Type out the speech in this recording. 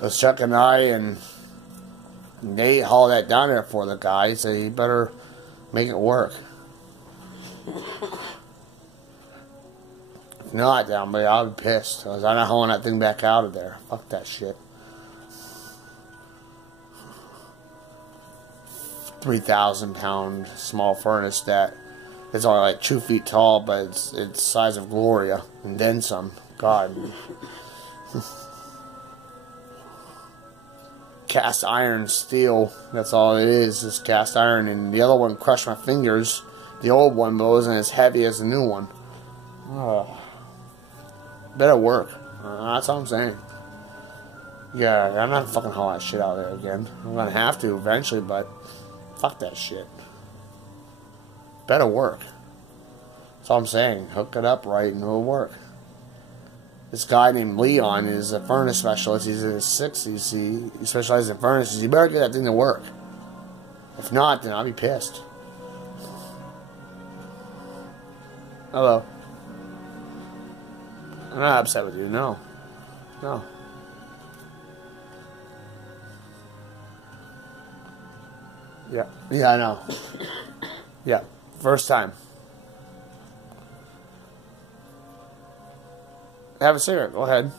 was Chuck and I and Nate hauled that down there for the guy. He said, you better make it work. If not, I'll be pissed. Because I'm not hauling that thing back out of there. Fuck that shit. 3,000 pound small furnace that is only like 2 feet tall, but it's the size of Gloria and then some. God. Cast iron steel, that's all it is cast iron. And the other one crushed my fingers. The old one, but it wasn't as heavy as the new one. Better work. That's all I'm saying. Yeah, I'm not fucking hauling that shit out there again. I'm gonna have to eventually, but fuck that shit. Better work. That's all I'm saying. Hook it up right and it'll work. This guy named Leon is a furnace specialist. He's in his 60s. He specializes in furnaces. You better get that thing to work. If not, then I'll be pissed. Hello. I'm not upset with you, no. No. Yeah. Yeah, I know. Yeah. First time. Have a cigarette. Go ahead.